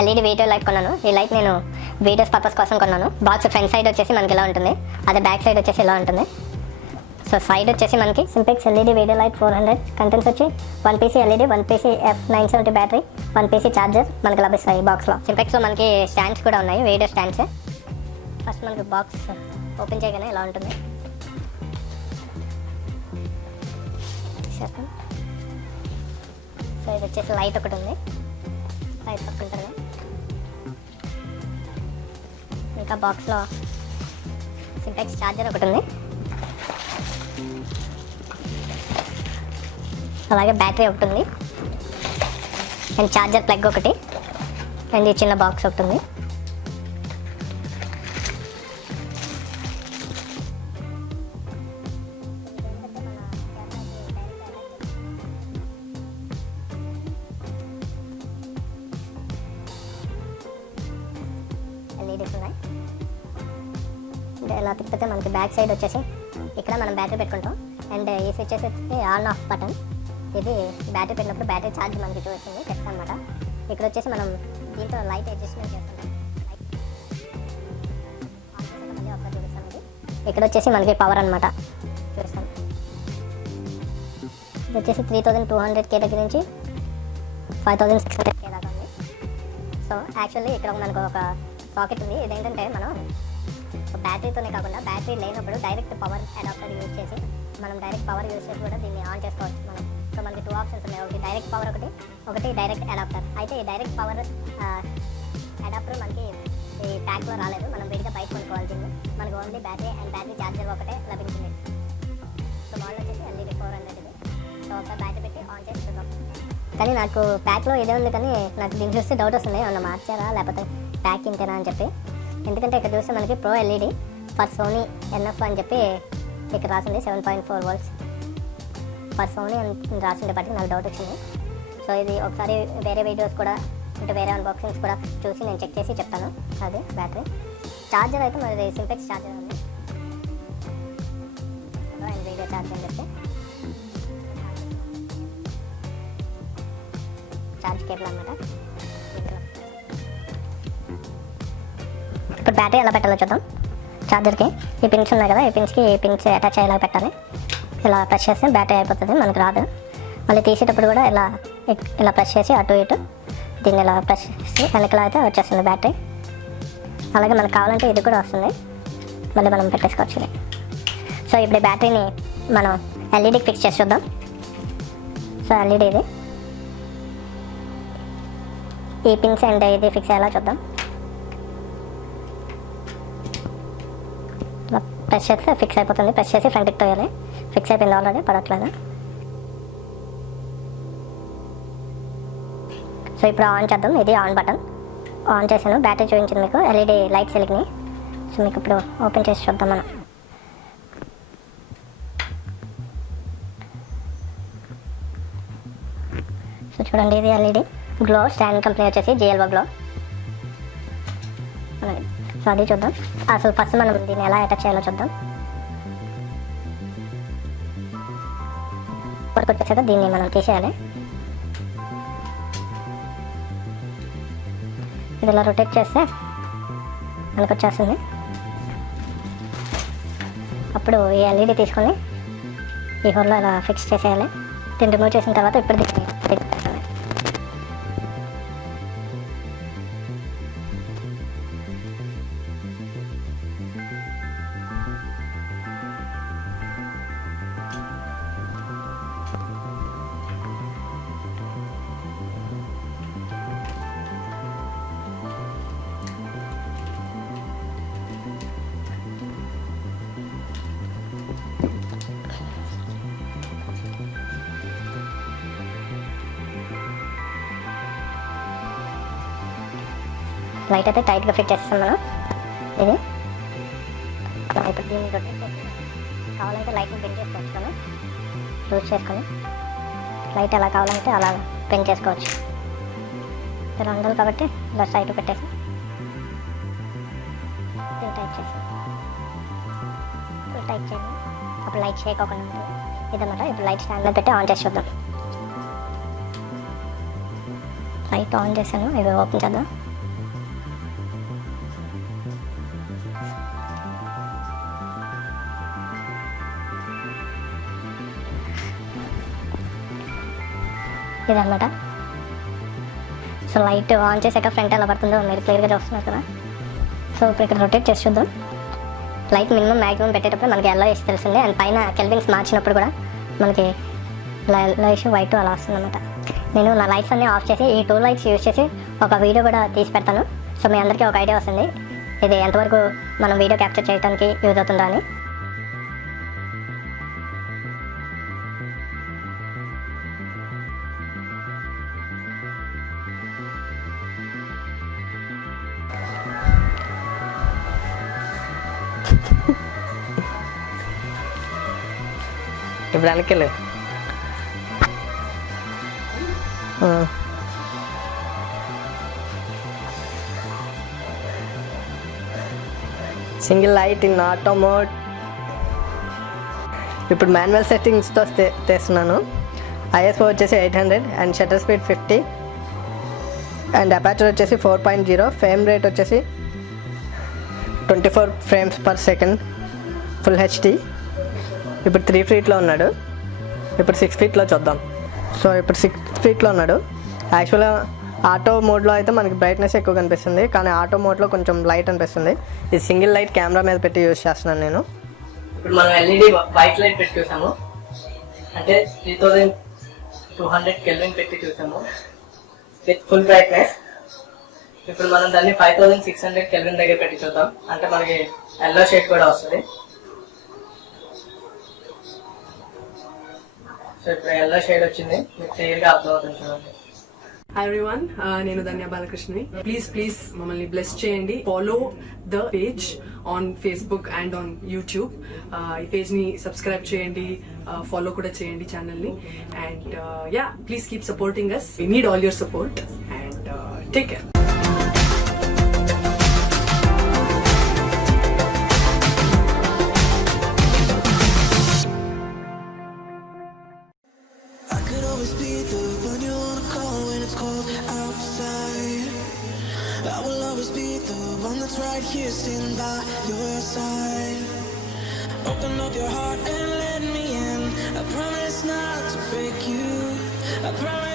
LED video light కొన్నాను. ఈ లైట్ నేను వీడియోస్ పర్పస్ కోసం కొన్నాను. బాక్స్ ఫ్రంట్ సైడ్ వచ్చేసి మనకి ఇలా ఉంటుంది, అదే బ్యాక్ సైడ్ వచ్చేసి ఇలా ఉంటుంది. సో సైడ్ వచ్చేసి మనకి సింపెక్స్ ఎల్ఈడి వీడియో లైట్ 400 కంటెంట్స్ వచ్చి 1 PC LED, 1 PC F970 battery, 1 PC charger మనకి లభిస్తాయి బాక్స్లో. సింపెక్స్లో మనకి స్టాండ్స్ కూడా ఉన్నాయి, వీడియో స్టాండ్స్. ఫస్ట్ మనకి బాక్స్ ఓపెన్ చేయగానే ఇలా ఉంటుంది. సో ఇది వచ్చేసి లైట్ ఒకటి ఉంది, లైట్ పట్టుకుంటుంది. ఇంకా బాక్స్లో సింపెక్స్ ఛార్జర్ ఒకటి ఉంది, అలాగే బ్యాటరీ ఒకటి ఉంది, అండ్ ఛార్జర్ ప్లగ్ ఒకటి, అండ్ ఈ చిన్న బాక్స్ ఒకటి ఉంది. ఎల్ఈడీస్ ఉన్నాయి. ఇలా తిప్పితే మనకి బ్యాక్ సైడ్ వచ్చేసి ఇక్కడ మనం బ్యాటరీ పెట్టుకుంటాం, అండ్ ఈ స్విచ్ వచ్చేసి ఆన్ ఆఫ్ బటన్. ఇది బ్యాటరీ పెట్టినప్పుడు బ్యాటరీ ఛార్జ్ మనకి చూస్తుంది టెస్ట్ అనమాట. ఇక్కడ వచ్చేసి మనం దీంట్లో లైట్ అడ్జస్ట్మెంట్ చేస్తాం. ఒకసారి చూపిస్తాం. ఇక్కడ వచ్చేసి మనకి పవర్ అనమాట చూపిస్తాం. ఇది వచ్చేసి 3200K దగ్గర నుంచి 5600K దాకా ఉంది. సో యాక్చువల్లీ ఇక్కడ మనకు ఒక సాకెట్ ఉంది. ఇదేంటంటే మనం బ్యాటరీతోనే కాకుండా బ్యాటరీ లేనప్పుడు డైరెక్ట్ పవర్ అడాప్టర్ యూజ్ చేసి మనం డైరెక్ట్ పవర్ యూజ్ చేసి కూడా దీన్ని ఆన్ చేసుకోవచ్చు మనం. సో మనకి 2 ఆప్షన్స్ ఉన్నాయి, ఒకటి డైరెక్ట్ పవర్, ఒకటి డైరెక్ట్ అడాప్టర్. అయితే ఈ డైరెక్ట్ పవర్ అడాప్టర్ మనకి ఈ ప్యాక్లో రాలేదు, మనం విడిగా బయట కొనుక్కోవాలి. దీన్ని మనకు only battery and battery charger ఒకటే లభించింది. సో మోడల్ వచ్చేసి ఎల్ఈడి 400 ఇది. సో ఒకసారి బ్యాటరీ పెట్టి ఆన్ చేసి చూద్దాం. కానీ నాకు ప్యాక్లో ఇదే ఉంది, కానీ నాకు దీన్ని చూస్తే డౌట్ వస్తుంది, ఏమన్నా మార్చారా లేకపోతే ప్యాక్ ఇంతేనా అని చెప్పి. ఎందుకంటే ఇక్కడ చూస్తే మనకి ప్రో ఎల్ఈడి ఫర్ సోనీ ఎన్ఎఫ్ అని చెప్పి ఇక్కడ రాసింది 7.4 volts ఫర్ సోనీ అని రాసిండే బట్టి నాకు డౌట్ వచ్చింది. సో ఇది ఒకసారి వేరే వీడియోస్ కూడా అంటే వేరే అన్బాక్సింగ్స్ కూడా చూసి నేను చెక్ చేసి చెప్తాను. అది బ్యాటరీ ఛార్జర్ అయితే మరి సింపెక్స్ ఛార్జర్ ఉంది, అండ్ వీడియో ఛార్జర్ అని చెప్పి ఛార్జ్ కేబుల్ అనమాట. ఇప్పుడు బ్యాటరీ ఎలా పెట్టాలో చూద్దాం. ఛార్జర్కి ఈ పిన్స్ ఉన్నాయి కదా, ఈ పిన్స్ అటాచ్ అయ్యేలా పెట్టాలి. ఇలా ప్రెస్ చేస్తే బ్యాటరీ అయిపోతుంది, మనకు రాదు. మళ్ళీ తీసేటప్పుడు కూడా ఇలా ప్రెస్ చేసి అటు ఇటు దీన్ని ఇలా ప్రెస్ చేసి వెనకలా అయితే వచ్చేస్తుంది బ్యాటరీ. అలాగే మనకు కావాలంటే ఇది కూడా వస్తుంది, మళ్ళీ మనం పెట్టేసుకోవచ్చు. సో ఇప్పుడు బ్యాటరీని మనం ఎల్ఈడికి ఫిక్స్ చేసి చూద్దాం. సో ఎల్ఈడి ఇది, ఈ పిన్స్ అండ్ ఇది ఫిక్స్ అయ్యేలా చూద్దాం. ఇలా ప్రెస్ చేస్తే ఫిక్స్ అయిపోతుంది, ప్రెస్ చేసి ఫ్రంట్కి తోయాలి. ఫిక్స్ అయిపోయింది ఆల్రెడీ, పడట్లేదు. సో ఇప్పుడు ఆన్ చేద్దాం. ఇది ఆన్ బటన్, ఆన్ చేశాను. బ్యాటరీ చూపించింది మీకు, ఎల్ఈడి లైట్స్ వెలిగినాయి. సో మీకు ఇప్పుడు ఓపెన్ చేసి చూద్దాం మనం. సో చూడండి, ఇది ఎల్ఈడి గ్లో స్టాండ్ కంపెనీ వచ్చేసి GLO గ్లో. సో అది చూద్దాం. అసలు ఫస్ట్ మనం దీన్ని ఎలా అటాచ్ చేయాలో చూద్దాం. వర్క్ వచ్చేసాక దీన్ని మనం తీసేయాలి. ఇది ఇలా రొటేట్ చేస్తే మనకు వచ్చేస్తుంది. అప్పుడు ఈ ఎల్ఈడి తీసుకొని ఈ హోల్లో ఇలా ఫిక్స్ చేసేయాలి. దీన్ని రిమూవ్ చేసిన తర్వాత ఇప్పుడు దీన్ని లైట్ అయితే టైట్గా ఫిట్ చేస్తాం మనం. ఇది ఇప్పుడు దీన్ని రొటేట్ చేసి కావాలంటే లైట్ని బెండ్ చేసుకోవచ్చు, మనం లూజ్ చేసుకొని లైట్ ఎలా కావాలంటే అలా బెండ్ చేసుకోవచ్చు. ఇలా ఉండాలి కాబట్టి ఇలా సైడ్ పెట్టేసి దీన్ని టైట్ చేసి టైట్ చేయండి. అప్పుడు లైట్ షేక్ అవ్వకుండా ఉంటుంది. ఇదన్నమాట. ఇప్పుడు లైట్ స్టాండ్ మీద పెట్టి ఆన్ చేసి చూద్దాం. లైట్ ఆన్ చేశాను, ఇది ఓపెన్ చేద్దాం. ఇదన్నమాట. సో లైట్ ఆన్ చేసాక ఫ్రంట్ ఎలా పడుతుందో మీరు క్లియర్గా చూస్తున్నారు కదా. సో ఇప్పుడు ఇక్కడ రొటేట్ చేసి చూద్దాం. లైట్ మినిమం మ్యాక్సిమం పెట్టేటప్పుడు మనకి ఎల్లో వేసి తెలిసింది. అండ్ పైన కెల్విన్స్ మార్చినప్పుడు కూడా మనకి లైట్ వైట్ అలా వస్తుందన్నమాట. నేను నా లైట్స్ అన్నీ ఆఫ్ చేసి ఈ 2 లైట్స్ యూజ్ చేసి ఒక వీడియో కూడా తీసి పెడతాను. సో మీ అందరికీ ఒక ఐడియా వస్తుంది ఇది ఎంతవరకు మనం వీడియో క్యాప్చర్ చేయడానికి యూజ్ అవుతుందా అని. ఇప్పుడు వెనకెళ్ళి single light in auto mode. ఇప్పుడు మాన్యువల్ సెట్టింగ్స్తో తెస్తున్నాను. ISO వచ్చేసి 800 and shutter speed 50 and aperture వచ్చేసి 4.0. ఫ్రేమ్ రేట్ వచ్చేసి 24 frames per second full HD. ఇప్పుడు 3 ఫీట్లో ఉన్నాడు. ఇప్పుడు 6 ఫీట్లో చూద్దాం. సో ఇప్పుడు 6 ఫీట్లో ఉన్నాడు. యాక్చువల్గా ఆటో మోడ్లో అయితే మనకి బ్రైట్నెస్ ఎక్కువ కనిపిస్తుంది, కానీ ఆటో మోడ్లో కొంచెం లైట్ అనిపిస్తుంది. ఇది సింగిల్ లైట్ కెమెరా మీద పెట్టి యూజ్ చేస్తున్నాను నేను. ఇప్పుడు మనం LED వైట్ లైట్ పెట్టి చూసాము, అంటే 3200 కెల్విన్ పెట్టి చూసాము విత్ ఫుల్ బ్రైట్నెస్. ఇప్పుడు మనం దాన్ని 5600 కెల్విన్ దగ్గర పెట్టి చూద్దాం, అంటే మనకి ఎల్లో షేడ్ కూడా వస్తుంది. సో ఇప్పుడు ఎల్లో షేడ్ వచ్చింది, మీకు క్లియర్గా అర్థం అవుతుంది చూడండి. Hi everyone, నేను ధన్య బాలకృష్ణని. ప్లీజ్ మమ్మల్ని బ్లెస్ చేయండి. Follow the page on Facebook and on YouTube. ఈ పేజ్ ని సబ్స్క్రైబ్ చేయండి, ఫాలో కూడా చేయండి ఛానల్ ని. And please keep supporting us. We need all your support and take care. I will always be the one that's right here, standing by your side. Open up your heart and let me in. I promise not to break you. I promise